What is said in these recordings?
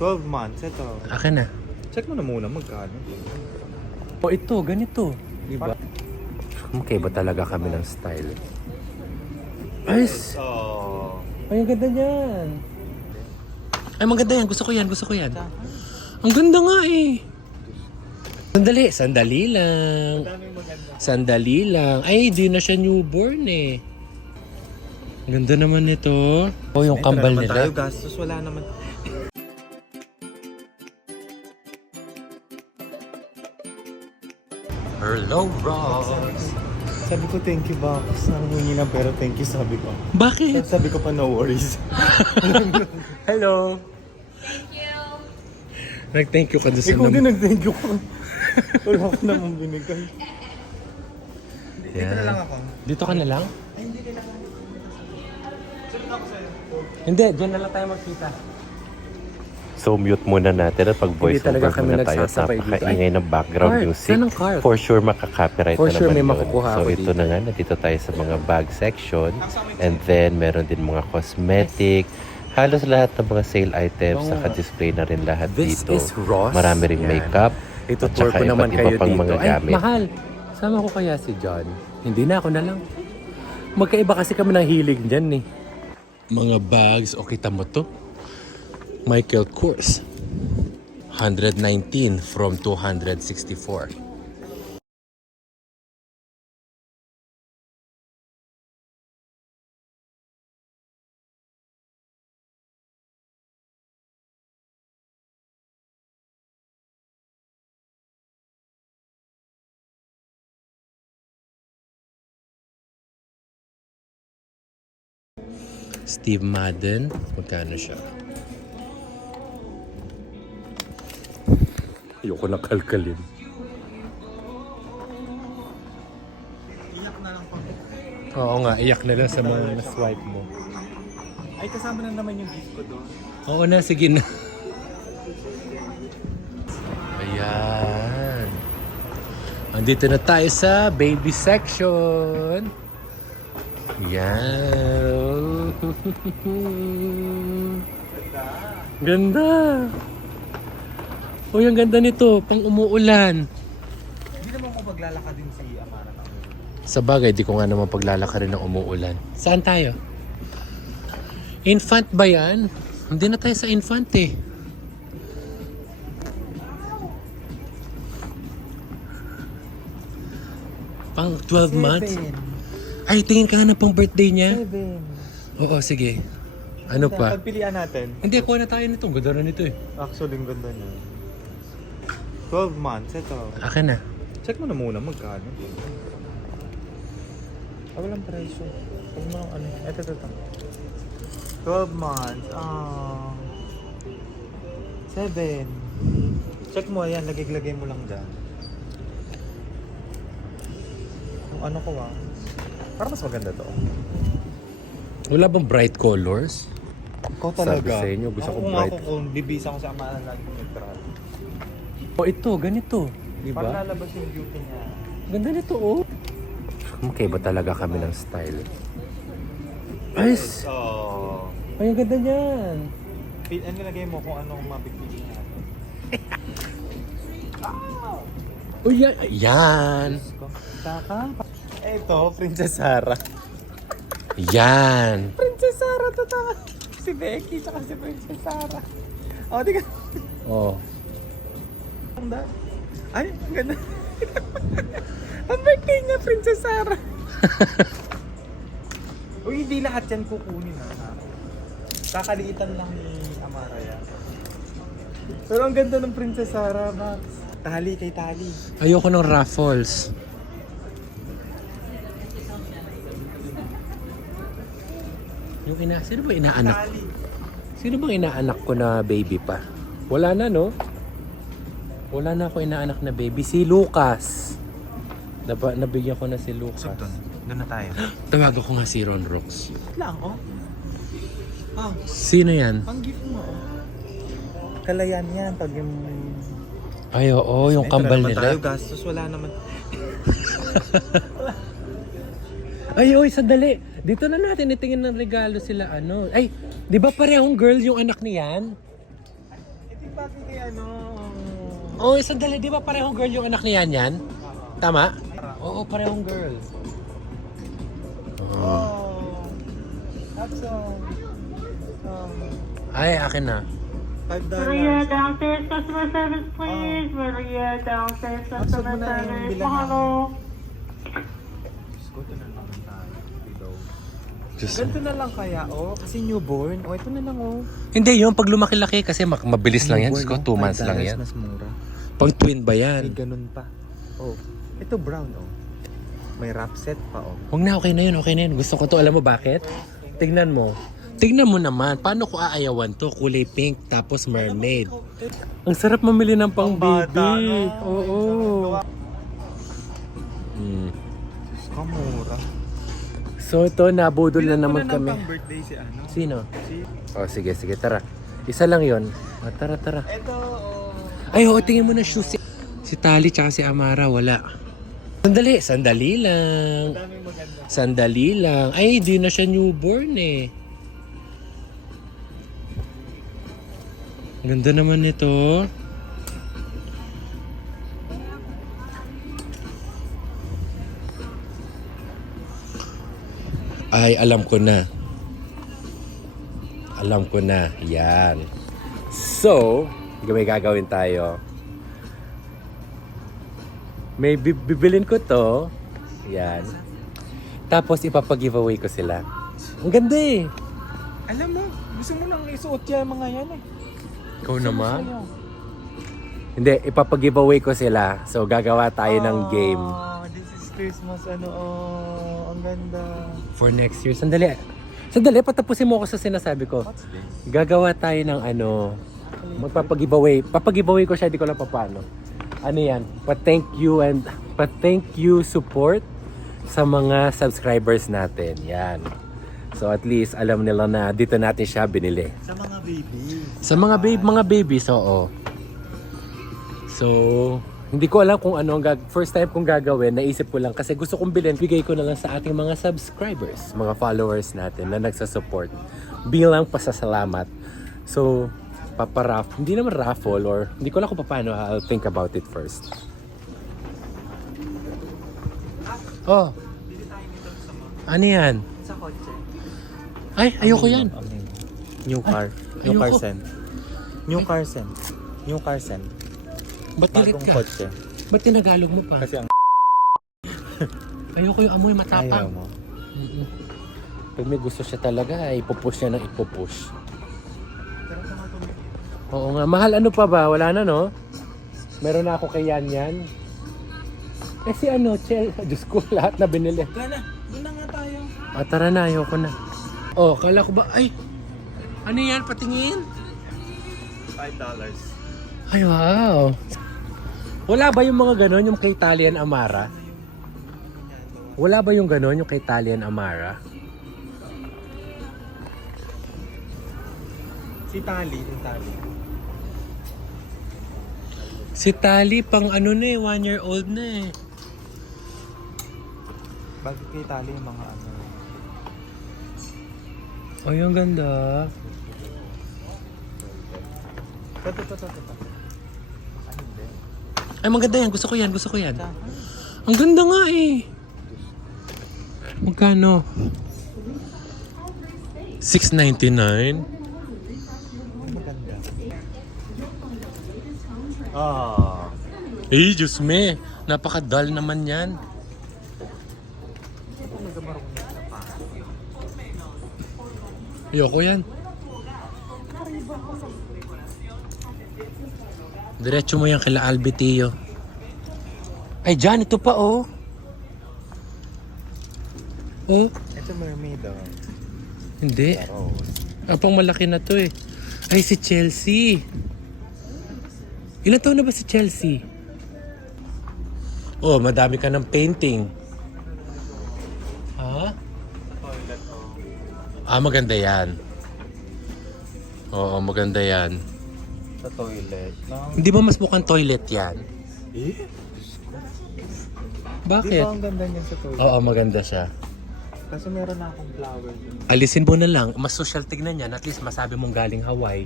12 months, ito. Akin na. Check mo na muna magkano. O ito, ganito. Diba? Magkaiba talaga kami ng style. Ay, ay, ang ganda niyan. Ay, maganda yan. Gusto ko yan, gusto ko yan. Ang ganda nga eh. Sandali lang. Sandali lang. Ay, di na siya newborn eh. Ganda naman nito. O, yung kambal nila. Tayo gastos, wala naman. Hello, Ross. Sabi ko thank you box. Nangungi ng pero thank you sabi ko. Bakit? Sabi ko pa no worries. Hello. Thank you. Nag-thank you ka doon sa Ikaw din nag-thank you ko. Wala ko naman binigay. Dito na lang ako. Dito ka na lang? Ay, hindi na lang. Sunod ako sa'yo. Hindi, dyan na lang tayo magkita. So mute muna natin at pag voice over muna tayo at napakaingay ng background music. For sure makaka-copyright na naman yun. So ito na nga, nandito tayo sa mga bag section. And then meron din mga cosmetic. Halos lahat ng mga sale items, naka-display na rin lahat dito. Marami ring makeup. At saka iba't iba pang mga gamit. Mahal, sama ko kaya si John. Hindi na, ako na lang. Magkaiba kasi kami ng hilig dyan eh. Mga bags, o kita mo to? Michael Kors 119 from 264. Steve Madden, magkano siya? Ayoko na kalkalin. Iyak na lang po. Oo nga, iyak na lang sa mga na-swipe mo. Ay, kasama na naman yung gift ko doon. Oo na, sige na. Ayan. Andito na tayo sa baby section. Yan. Ganda. Uy, ang ganda nito. Pang umuulan. Hindi naman ko maglalakad din si Amara. Sa bagay, di ko nga naman paglalakad rin ng umuulan. Saan tayo? Infant ba yan? Hindi na tayo sa infant eh. Pang 12 months? Ay, tingin ka na pang birthday niya? 7. Oo, sige. Ano pa? Pagpilian natin. Hindi, kuha na tayo nito. Ang ganda na nito eh. Actually, ang ganda niya. 12 months, ito. Akin na. Check mo na muna magkano. Walang presyo. Huwag mo ano. Ito. 12 months. 7. Check mo yan. Lagay mo lang dyan. Kung ano ko parang mas maganda to. Wala bang bright colors? Ikaw talaga. Sabi sa inyo, gusto ko Kung bright. ako kung bibisa ko sa Amara lagi ko nag-try. O ito, ganito. Diba? Para lalabas yung beauty niya. Ganda nito oh. Magkaiba talaga kami ng style. Ay, ay, ang ganda niyan. Ano nilagay mo kung anong mapipili natin? Oh, yan. Yan. Saka. Ito, Princess Sarah. Yan. Princess Sarah to tama. Si Becky tsaka si Princess Sarah. Oh, di ka. Oh. Ang da. Ay, ang ganda. Ang birthday niya, Princess Sarah. Uy, hindi lahat yan kukunin ha. Kakaliitan lang ni Amara yan. Pero ang ganda ng Princess Sarah, Max. Tali kay tali. Ayoko ng raffles. Yung sino ba inaanak? Tali. Sino bang inaanak ko na baby pa? Wala na, no? Wala na ako inaanak na baby. Si Lucas. Nabigyan ko na si Lucas. Doon na tayo. Tawagan ko nga si Ron Rocks. Lang, oh. Ah, Sino yan? pang gift mo, oh. Kalayan yan pag yung... Ay, oo, yung kambal nila. Tayo gastos, wala naman. Ay, oy, sandali. Dito na natin itingin ng regalo sila, ano. Ay, di ba parehong girl yung anak niyan? Bakit kay ano? Oh, sandali. Di ba parehong girl yung anak ni Yan? Tama? Oo, parehong girl. Oh. That's Ay, akin na. $5. Maria, downstairs customer service, please. Maria, downstairs customer mo na yung service. bilang Mahalo. Diyos ko, ito na lang tayo. Below. Diyos. Ganito na lang kaya, oh. Kasi newborn. Oh, ito na lang, oh. Hindi, yung pag lumaki-laki kasi mabilis lang yan. Diyos ko, 2 months lang $5 yan. mas mura. Pang twin ba May yan? ganun pa. Oh. Ito brown, oh. May wrap set pa, oh. Huwag na, okay na yun, okay na yun. Gusto ko to. Alam mo bakit? Tignan mo. Tignan mo naman. Paano ko aayawan to? Kulay pink, tapos mermaid. Ang sarap mamili ng pang Bata, baby. no? Oo. Diyos ko, mura. So ito, nabudol na Bilang ko naman ng kami. pang birthday si ano. Sino? Si... Oh, sige, sige, tara. Isa lang yon. Oh, tara, tara. Ito, oh. Ay, oo, tingin mo na shoes. Si Tali tsaka si Amara, wala. Sandali, sandali lang. Daming maganda. Sandali lang. Ay, di na siya newborn eh. Ganda naman nito. Ay, alam ko na. Alam ko na. Yan. So, may gagawin tayo. May bibilin ko to. Yan. Tapos ipapag-giveaway ko sila. Ang ganda eh. Alam mo, gusto mo nang isuot yan mga yan eh. Ikaw naman? Sa'yo. Hindi, ipapag-giveaway ko sila. So, gagawa tayo ng game Oh, this is Christmas, ano, oh, ang ganda. for next year. Sandali. Sandali, patapusin mo ako sa sinasabi ko. What's this? Gagawa tayo ng ano, magpapag-giveaway. Papag-giveaway ko siya, di ko lang paano. Ano yan? Pa-thank you support sa mga subscribers natin. Yan. So at least alam nila na dito natin siya binili. Sa mga baby. Sa mga babies, oo. So, hindi ko alam kung ano ang first time kong gagawin, naisip ko lang kasi gusto kong bilhin, bigay ko na lang sa ating mga subscribers, mga followers natin na nagsasupport bilang pasasalamat. So, hindi naman raffle or hindi ko lang kung paano, I'll think about it first. Oh. Ano yan? Sa kotse. Ay, ayoko yan. New car. Ay, New car ayoko. scent. New car scent. New car scent. Ba't galit Bagong ka? kotse. Ba't tinagalog mo pa? Kasi ang Ayoko yung amoy ayaw matapang. mo. Mm-mm. Pag may gusto siya talaga, ipupush niya ng ipupush. Oo nga. Mahal ano pa ba? Wala na, no? Meron na ako kay Yan Yan. Eh si ano, Diyos ko, lahat na binili. Gana, doon na nga tayo. Ah, tara na, ayoko na. Oh, kala ko ba, ay, ano yan, patingin? $5. Ay, wow. Wala ba yung mga ganon, yung kay Talian Amara? Wala ba yung ganon, yung kay Talian Amara? Si Tali, yung Tali. Si Tali, pang ano na eh, 1-year-old na eh. Bakit kay Tali yung mga ano? Ay, ang ganda. Ito. Ano hindi? Ay, maganda yan. Gusto ko yan. Gusto ko yan. Ang ganda nga eh. Magkano? $6.99? Maganda. Ah. Eh, Diyos me. Napaka-dull naman yan. Ayoko yan. Diretso mo yan kila Albitio. Ay, dyan. Ito pa, oh. Oh, Ito mermaid, oh. hindi. Rose. Pang malaki na to eh. Ay, si Chelsea. Ilan taon na ba si Chelsea? Oh, madami ka ng painting. Ha? Toilet, oh. Ah, maganda yan. Oo, maganda yan. Sa toilet. No? Hindi ba mas mukhang toilet yan? Eh? Di Bakit? ba ang ganda niyan sa toilet? Oo, maganda siya. Kasi meron na akong flower dun. Alisin mo na lang. Mas social tignan yan. At least masabi mong galing Hawaii.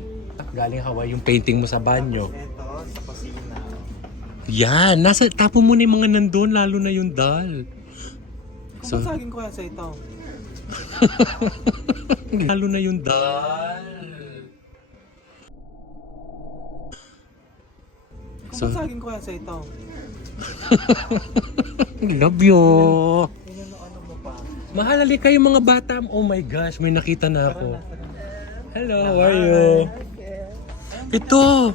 Galing Hawaii yung painting mo sa banyo. Ito, sa kusina. Yan, tapo mo na yung mga nandun, lalo na yung dal. Kung basagin ko kaya sa ito. Lalo na yung dal. Kung basagin ko kaya sa ito. Love you. Ano mo pa? Mahalali kayo mga bata. Oh my gosh, may nakita na ako. Hello, how are you? Ito.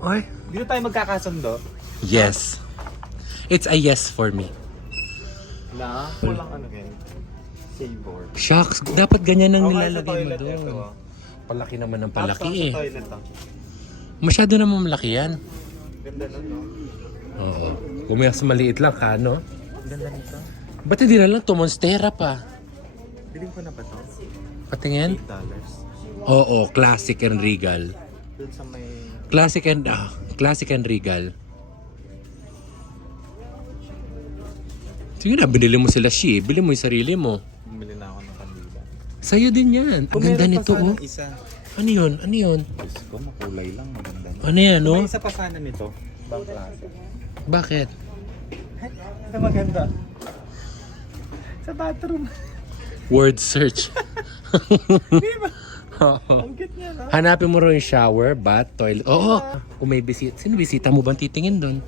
Ay. Dito tayo magkakasundo. Yes. It's a yes for me. Na? Walang ano ganyan. Savor. Shucks, dapat ganyan ang Okay, sa nilalagay mo toilet doon. ito, oh. Palaki naman ng Tapos palaki sa eh. toilet lang. Masyado naman malaki yan. Ganda nun, no? Oo. Kung may mas maliit lang ka, no? Ganda nito. Ba't hindi na lang to? Monstera pa. Biling ko na ba ito? Patingin? $8. Oo, classic and regal. Doon sa may... Classic and regal. Sige na, binili mo sila Shi. Bili mo yung sarili mo. Bumili na ako ng kandila. Sa'yo din yan. Ang ganda nito, oh. Isa. Ano yun? Ano yun? Diyos ko, makulay lang. Maganda. Ano yan, May oh? isa pa sana nito. Bang klase. Bakit? Ito maganda. Sa bathroom. Word search. Di ba? Oo. Ang cute niya, no? Hanapin mo rin yung shower, bath, toilet. Oo. Kung may bisita. Sino bisita mo bang titingin doon?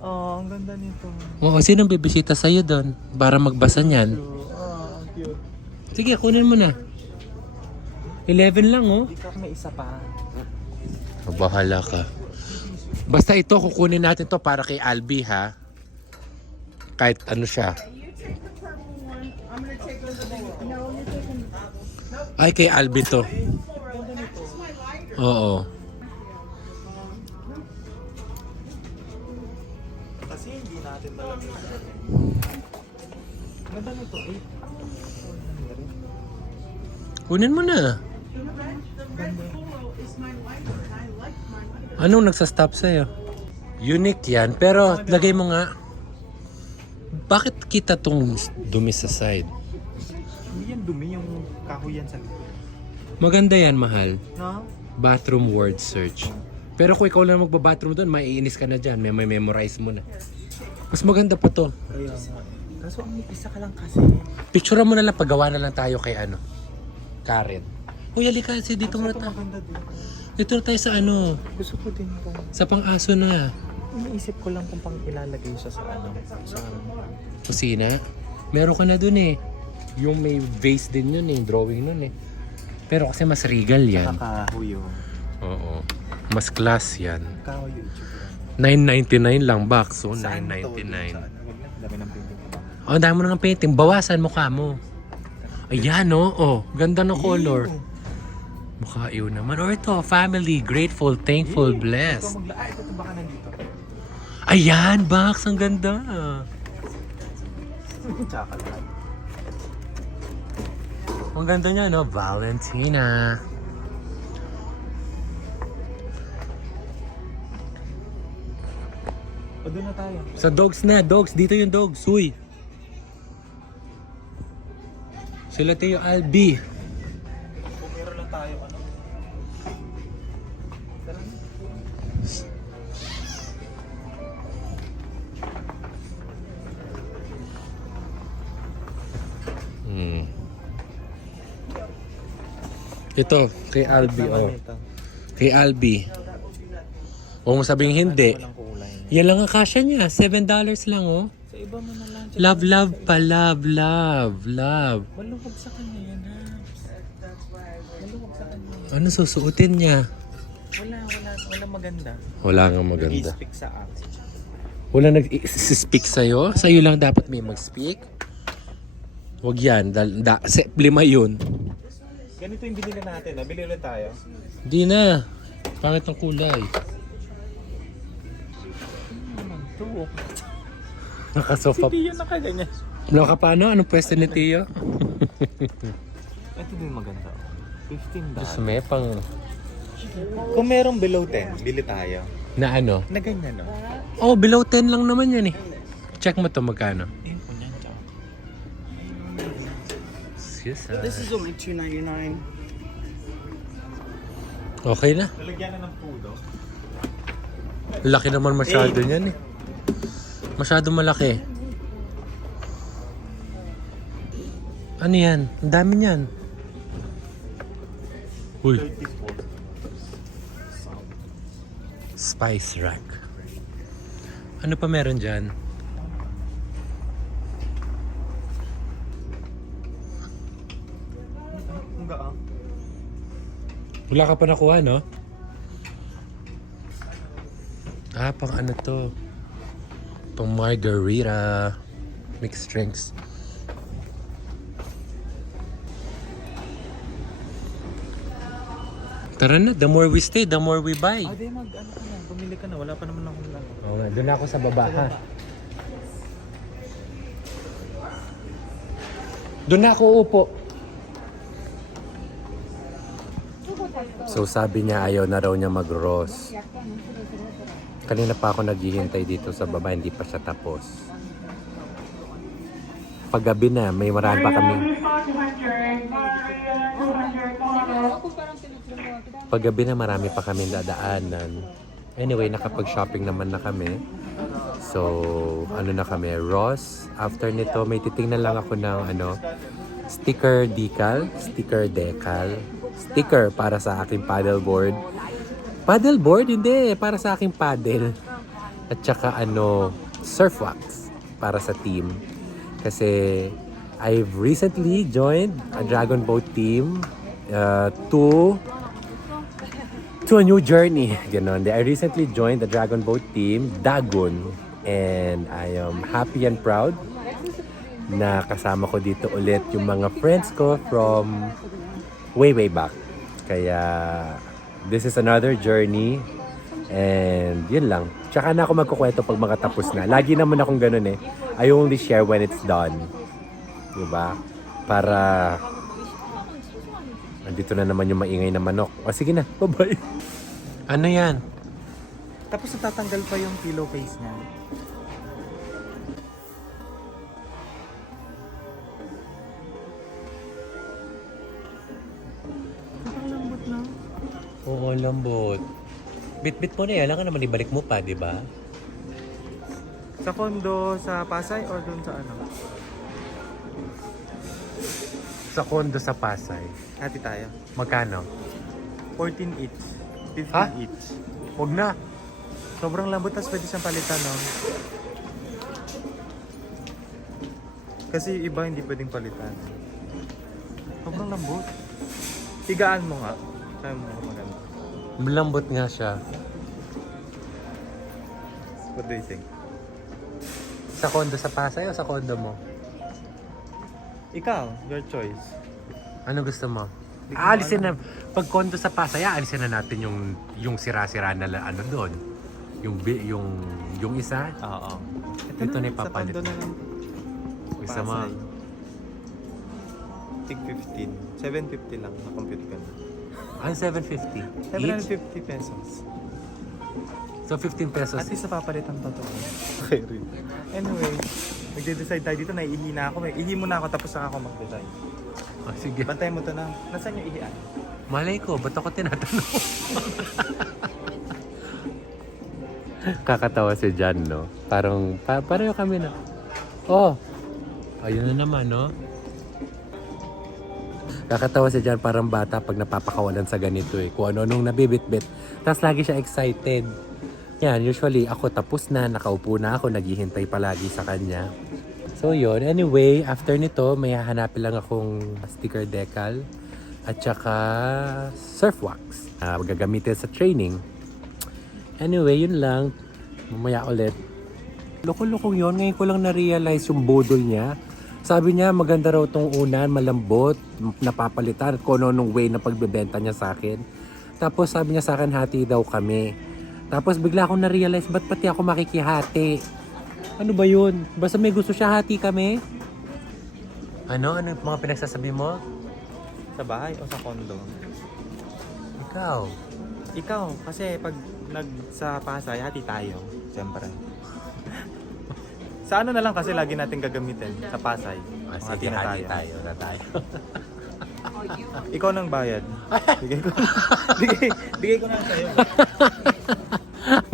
Oh, ang ganda nito. Oo, sino bibisita sa'yo doon? Para magbasa niyan. Oh, ang cute. Sige, kunin mo na. 11 lang, oh. Di ka may isa pa. Bahala ka. Basta ito, kukunin natin to para kay Albi, ha? Kahit ano siya. Ay, kay Albi to. Oo. Kasi hindi natin malagay sa ganda nito, eh. Kunin mo na. Anong nagsastop sa'yo? Unique yan, pero lagay mo nga. Bakit kita tong dumi sa side? Hindi yan dumi, yung kahoy yan sa likod. Maganda yan, mahal. No? Bathroom word search. Pero kung ikaw lang magba-bathroom doon, maiinis ka na dyan. May memorize mo na. Mas maganda pa to. Kaya nga. Kaso ang isa ka lang kasi. Picture mo na lang, paggawa na lang tayo kay ano. Karen. Uy, halika kasi dito muna Ito tayo. maganda din. Dito na tayo sa ano. Gusto ko din kung Sa pang-aso na. iniisip ko lang kung pang ilalagay siya sa ano. Sa Kusina. Meron ka na dun eh. Yung may vase din yun eh. Drawing nun eh. Pero kasi mas regal yan. kahoy yun. Oo. Mas class yan. Kahoy yun. itsura. 9.99 lang box. So, Saan to? 9.99. Huwag na. Dami ng painting ko. Oh, ang dami mo ng painting. Bawasan mukha mo. Ayan, oh. Oh, ganda ng color. Mukha iw naman. Or ito, family, grateful, thankful, blessed. Ito baka nandito. Ayan, box. Ang ganda. Tsaka lahat. Ang ganda niya, no? Valentina. O doon na tayo. Sa dogs na. Dogs. Dito yung dogs. Uy. Sila tayo, Albi. Kung meron lang tayo, ano? Tara na. Ito, kay Albi, Naman oh. ito. Kay Albi. Huwag mo sabing hindi. Walang kulay. Yan lang ang kasya niya. $7 lang, oh. Sa iba mo na lang. Love, love pa. Love, love, love. Maluwag sa kanya yan, Habs. Maluwag sa kanya. Ano susuotin niya? Wala maganda. Wala nga maganda. Nag-speak sa apps. Wala nag-speak sa'yo? Sa'yo lang dapat may mag-speak? Huwag yan. 5 yun. Ganito yung binili natin, ha? Bili ulit tayo. Hindi na. Pangit ng kulay. Tuwok. Nakasofa. Hindi yun nakaganyan. Naka paano? Anong pwesto ni Tio? Ito din maganda. $15. Diyos may pang... Kung merong below 10, bili tayo. Na ano? Na ganyan, no? Oh, below 10 lang naman yan eh. Check mo to magkano. Ayun po niyan, tsaka. Excuse This is only $2.99. Okay na. Lalagyan na ng pudo. Laki naman masyado niyan eh. Masyado malaki. Ano yan? Ang dami niyan. Uy. 34. Spice rack. Ano pa meron dyan? Ang gaang. Wala ka pa nakuha, no? Ah, pang ano to? Pang margarita. Mixed drinks. Tara na, the more we stay, the more we buy. Di ano ka na. Bumili ka na. Wala pa naman akong ano. Oo nga, doon ako sa baba ha. Doon na ako upo. So sabi niya ayaw na raw niya mag-roast. Kanina pa ako naghihintay dito sa baba, hindi pa siya tapos. Paggabi na, may marami pa kami. Paggabi na marami pa kami dadaanan. Anyway, nakapag-shopping naman na kami. So, ano na kami, Ross. After nito, may titingnan lang ako ng sticker decal, sticker para sa aking paddleboard. Paddleboard? Hindi, para sa aking paddle. At saka surf wax para sa team. Kasi I've recently joined a Dragon Boat team to a new journey. Ganon. I recently joined the Dragon Boat team, Dagon. And I am happy and proud na kasama ko dito ulit yung mga friends ko from way back. Kaya this is another journey. And yun lang. Tsaka na ako magkukwento pag makatapos na. Lagi naman akong ganun eh. I only share when it's done. Diba? Para andito na naman yung maingay na manok. O sige na, bye-bye. Ano yan? Tapos natatanggal pa yung pillowcase niya. Ang lambot na. Oo, lambot. Bit-bit mo na yan. Alam ka naman ibalik mo pa, di ba? Sa condo sa Pasay or doon sa ano? Sa condo sa Pasay. Hati tayo. Magkano? 14 each. 15 Ha? each. Huwag na. Sobrang lambot, tapos pwede siyang palitan, no? Kasi iba hindi pwedeng palitan. Sobrang lambot. Higaan mo nga. Kaya mo maganda. Malambot nga siya. What do you think? Sa condo sa Pasay o sa condo mo? Ikaw, your choice. Ano gusto mo? Alisin na. Pag condo sa Pasay, alisin na natin yung sira-sira na doon. Yung isa. Oo. Ito na ipapalit. Sa condo na lang. Isa mo. Pasay. Tig 15. 750 lang. Na-compute ka na. Ano 750? Each? 750 pesos. So 15 pesos. At least napapalitan pa to. Okay rin. Anyway, magde-decide tayo dito. Naiihi na ako. Ihi muna ako tapos saka ako mag-decide. Oh, sige. Bantayan mo to na. Nasaan yung ihian? Malay ko, ba't ako tinatanong? Kakatawa si Jan, no? Parang, pareho kami na. Oh! Ayun na naman, no? Kakatawa si Jan parang bata pag napapakawalan sa ganito eh. Kung ano-anong nabibit-bit. Tapos lagi siya excited. Yan, usually ako tapos na, nakaupo na ako, naghihintay palagi sa kanya. So yun, anyway, after nito, may hahanapin lang akong sticker decal at saka surf wax. Gagamitin sa training. Anyway, yun lang. Mamaya ulit. Loko-lokong yun, ngayon ko lang na-realize yung bodol niya. Sabi niya maganda raw tong unan, malambot, napapalitan kung ano nung way na pagbebenta niya sa akin. Tapos sabi niya sa akin hati daw kami. Tapos bigla akong na-realize ba't pati ako makikihati? Ano ba yun? Basta may gusto siya hati kami. Ano? Ano yung mga pinagsasabi mo? Sa bahay o sa condo? Ikaw. Ikaw, kasi pag sa Pasay, hati tayo. Siyempre. Sa ano na lang kasi lagi natin gagamitin sa Pasay. Sige, hati tayo na tayo. Ikaw nang bayad. Bigay ko. Bigay ko na sa'yo.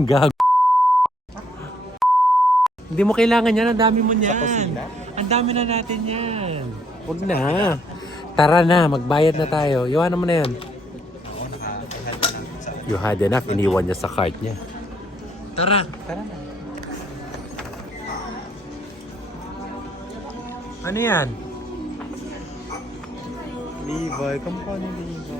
Gago. Hindi mo kailangan yan. Ang dami mo niyan. kusina? Ang dami na natin yan. Huwag na. Tara na. Magbayad na tayo. Iwanan mo na yan. Oo, nakahal na lang sa... You had enough. Iniwan niya sa cart niya. Tara. Tara na. Ano yan? Levi, kamukha ni Levi.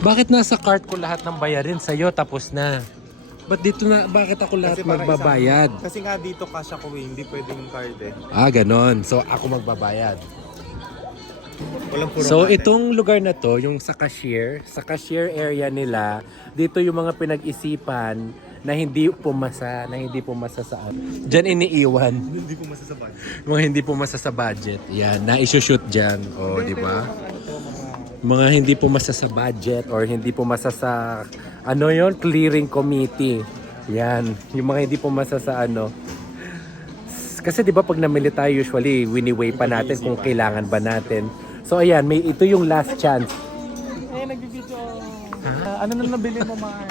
Bakit nasa cart ko lahat ng bayarin sa'yo tapos na? Bakit ako lahat Kasi parang magbabayad? Kasi nga dito kasya ko hindi pwedeng card eh. Ah, ganon. So, ako magbabayad. Walang puro So, mate. itong lugar na to, yung sa cashier area nila, dito yung mga pinag-isipan na hindi pumasa sa Diyan iniiwan. Hindi ko masasabi. Mga hindi pumasa sa budget. Yan, na-shoot dyan. O, di ba? Mga hindi pumasa sa budget or hindi pumasa sa, ano yon, clearing committee. Yan, yung mga hindi pumasa sa ano. Kasi di ba pag namili tayo usually, wini-weigh pa natin kung kailangan ba natin. So ayan, ito yung last chance. Eh, nagbibideo. Ano na nabili mo, Mars?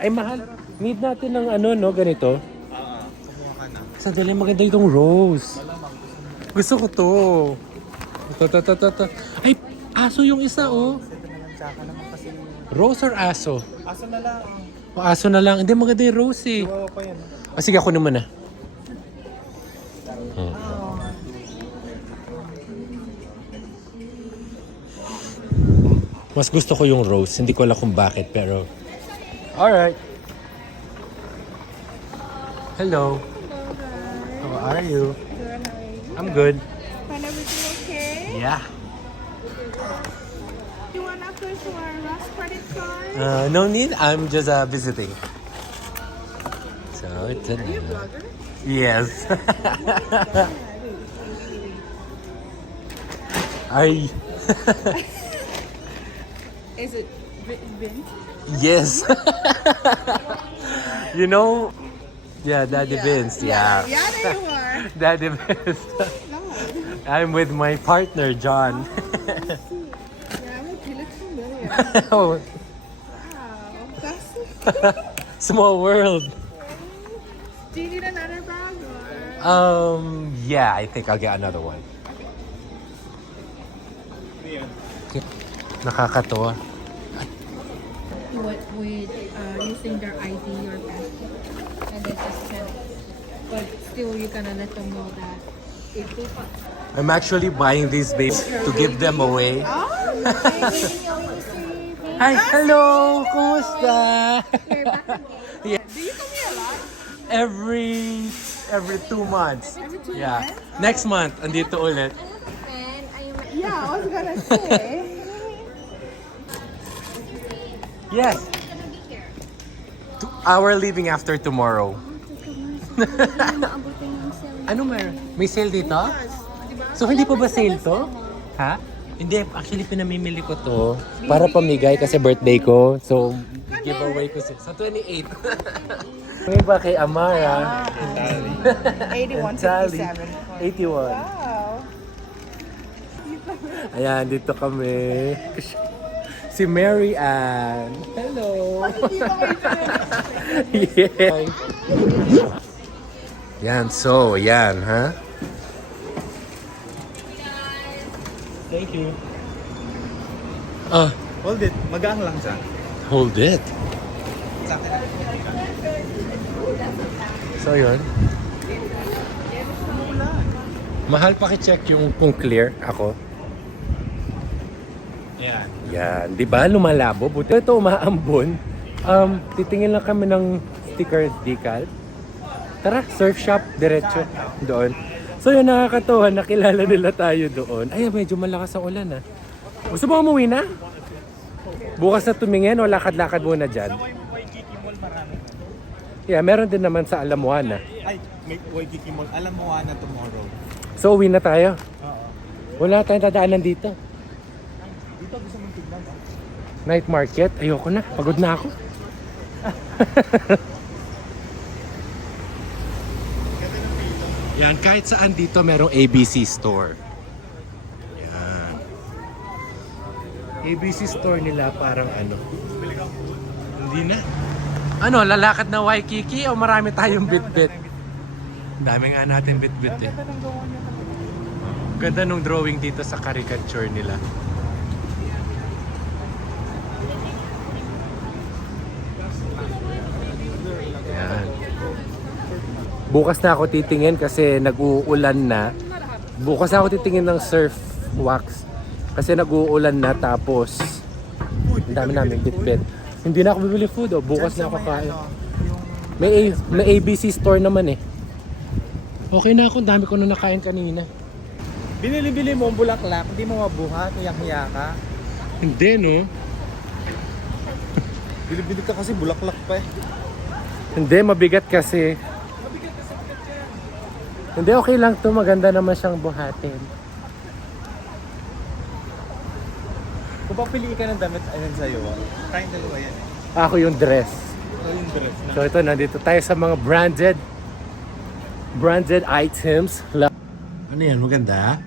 Ay mahal, need natin ng ano no, ganito. Kumuha ka na. Sandali, maganda itong rose. Gusto ko to. Ito. Ay, aso yung isa oh. Ito na lang, tsaka naman kasi. Rose or aso? Aso na lang. O aso na lang. Hindi, maganda yung rose eh. Iwawa pa yan. Ah, sige, ako naman na. Mas gusto ko yung rose. Hindi ko alam kung bakit, pero... Alright. Hello. How are you? I'm good. Find everything okay? Yeah. You want to push our last credit card? No need. I'm just visiting. So, it's a... Are you a blogger? Yes. Ay. Is it Vince? Yes. You know, yeah, Daddy Vince. Yeah. Yeah, there you are. Daddy Vince. No. I'm with my partner, John. Yeah, he looks familiar. Oh, Wow, that's... small world. Do you need another bag or? Yeah, I think I'll get another one. Nakakatuwa. With using their ID or passport, and then just send it. But still, you're gonna let them know that if they... I'm actually buying these babes to give them away. Hi, hello, kumusta? We're back again. Yeah. Do you come here a lot? Every 2 months. Every 2 Yeah. months? Next month, andito ulit. Yeah, I was gonna say. Yes. Our leaving after tomorrow. Ano meron? May sale dito? So hindi pa ba sale to? Ha? Hindi, actually pinamimili ko to para pamigay kasi birthday ko. So, giveaway ko sa 28. May ba kay Amara? 8157. 81. Wow. Ayan, dito kami. Si Mary Ann. Hello. Yeah. Yan, so, yan, ha? Thank you. Ah, Hold it. Magaang lang siya. hold it. Sa akin. So, yun. Mahal pa-check yung kung clear ako. Ayan. Yan, di ba? Lumalabo. Buti ito umaambon. Titingin lang kami ng sticker decal. Tara, surf shop, diretso doon. So yun, nakakatawa, nakilala nila tayo doon. Ay, medyo malakas ang ulan ah. Gusto mo umuwi na? Bukas na tumingin o lakad-lakad muna dyan? Yeah, meron din naman sa Alamoana. Ay, may Waikiki Mall. Alam mo, na tomorrow. So uwi na tayo. Oo. Wala tayong dadaanan dito. Dito gusto mong tignan ba? Night market, ayoko na. Pagod na ako. Yan, kahit saan dito merong ABC store. Yan. ABC store nila parang ano. Hindi na. Ano, lalakad na Waikiki o marami tayong bit-bit? Dami nga natin bit-bit eh. Ganda nung drawing dito sa caricature nila. Yan. Bukas na ako titingin kasi nag-uulan na. Bukas na ako titingin ng surf wax. Kasi nag-uulan na tapos ang dami namin bit-bit. Hindi na ako bibili food oh. Bukas na ako kakain. May ABC store naman eh. Okay na ako, dami ko na nakain kanina. Binili-bili mo ang bulaklak, hindi mo mabuhat, iyak-iyak ka. Hindi no? Bili-bili ka kasi bulaklak pa eh. Hindi, mabigat kasi. Hindi, okay lang to. Maganda naman siyang buhatin. Kung papiliin ka ng damit, ayun sa'yo. Tayong dalawa yan eh. Ako yung dress. Ito yung dress na. So ito, nandito tayo sa mga branded items. Ano yan? Maganda?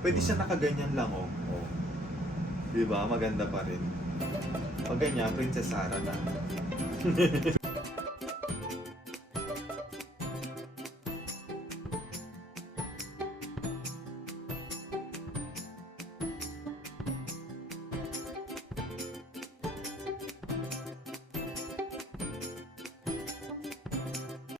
Pwede siya nakaganyan lang oh. Oh. Diba? Maganda pa rin. Pag ganyan, Princess Sarah na.